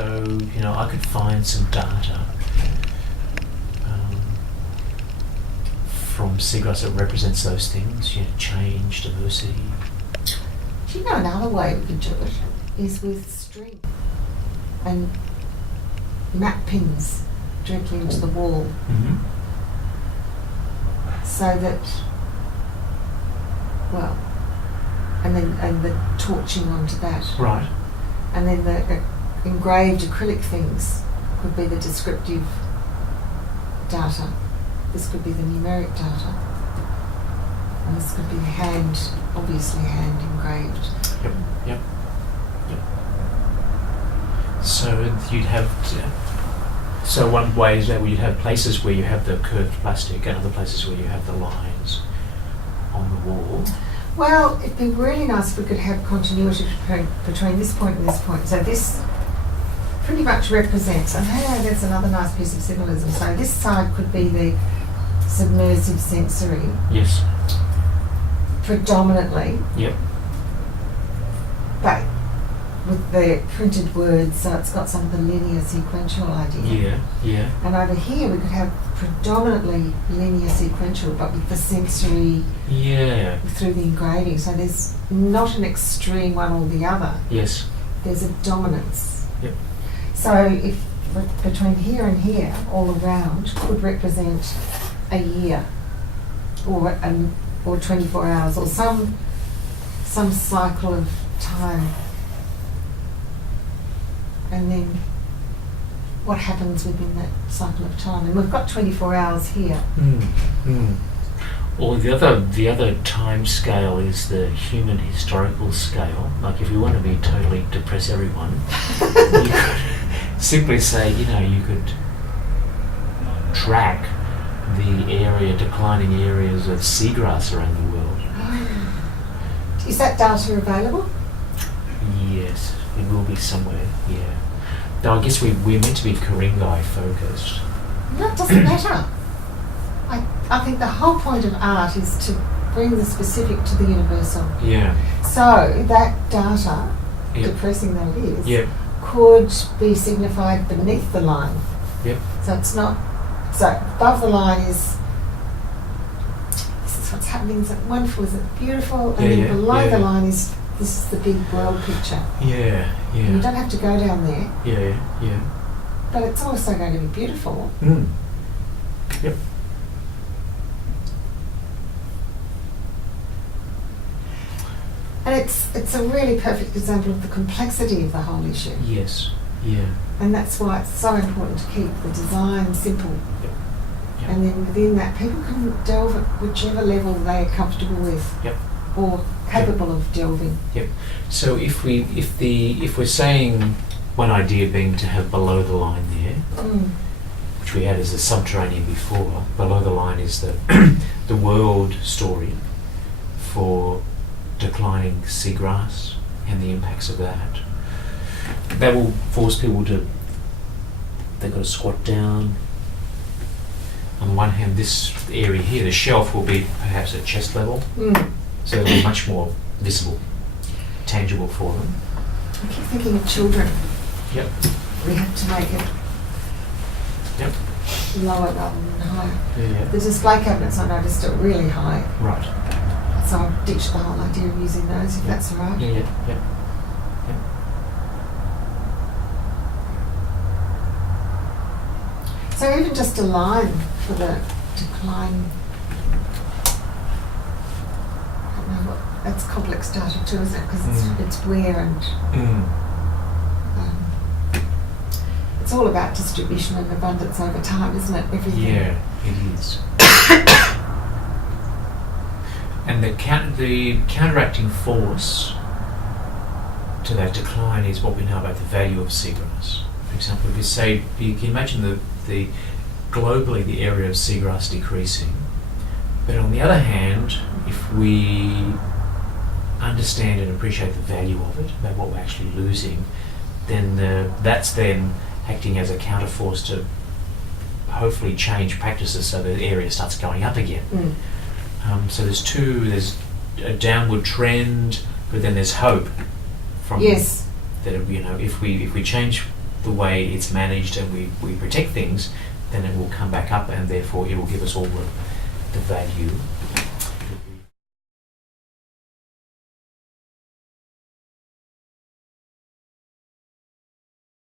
So, I could find some data from seagrass that represents those things, change, diversity. Do you know another way we could do it is with string and map pins directly into the wall, Mm-hmm. so that, and the torching onto that. Right. And then the engraved acrylic things could be the descriptive data. This could be the numeric data. And this could be obviously hand engraved. Yep. So you'd have, so one way is that you'd have places where you have the curved plastic and other places where you have the lines on the wall. Well, it'd be really nice if we could have continuity between this point and this point. So this pretty much represents, and that's another nice piece of symbolism. So this side could be the submersive sensory, Yes. predominantly, Yep. but with the printed words, so it's got some of the linear sequential idea. Yeah. And over here we could have predominantly linear sequential, but with the sensory Yeah. through the engraving. So there's not an extreme one or the other. Yes. There's a dominance. Yep. So if between here and here, all around, could represent a year, or 24 hours, or some cycle of time. And then what happens within that cycle of time? And we've got 24 hours here. Or the other time scale is the human historical scale. Like if you want to be totally depress everyone, you could simply say, you could track the declining areas of seagrass around the world. Is that data available? Yes, it will be somewhere, yeah. Now I guess we're meant to be Ku-ring-gai focused. That doesn't matter. I think the whole point of art is to bring the specific to the universal. Yeah. So that data, Yep. depressing though it is, Yep. could be signified beneath the line. Yep. So it's not, so above the line is, this is what's happening, is it wonderful, is it beautiful? And then below the line is, this is the big world picture. Yeah. And you don't have to go down there, Yeah. but it's also going to be beautiful. Yep. And it's a really perfect example of the complexity of the whole issue. Yes. Yeah. And that's why it's so important to keep the design simple. Yep. And then within that, people can delve at whichever level they're comfortable with. Yep. Or capable of delving. Yep. So if we're saying one idea being to have below the line there, which we had as a subterranean before, below the line is the world story for declining seagrass and the impacts of that. That will force people they've got to squat down. On the one hand, this area here, the shelf, will be perhaps at chest level, so it'll be much more visible, tangible for them. I keep thinking of children. Yep. We have to make it lower rather than higher. Yeah. The display cabinets, I noticed, are really high. Right. So I've ditched the whole idea of using those, if that's all right. Yeah. So even just a line for the decline, I don't know what, that's complex data too, isn't it? Because it's wear and it's all about distribution and abundance over time, isn't it? Everything. Yeah, it is. And the counteracting force to that decline is what we know about the value of seagrass. For example, if you say, you can imagine the globally the area of seagrass decreasing, but on the other hand, if we understand and appreciate the value of it, about what we're actually losing, then that's then acting as a counterforce to hopefully change practices so the area starts going up again. So there's a downward trend, but then there's hope from Yes. that if we change the way it's managed and we protect things, then it will come back up and therefore it will give us all the value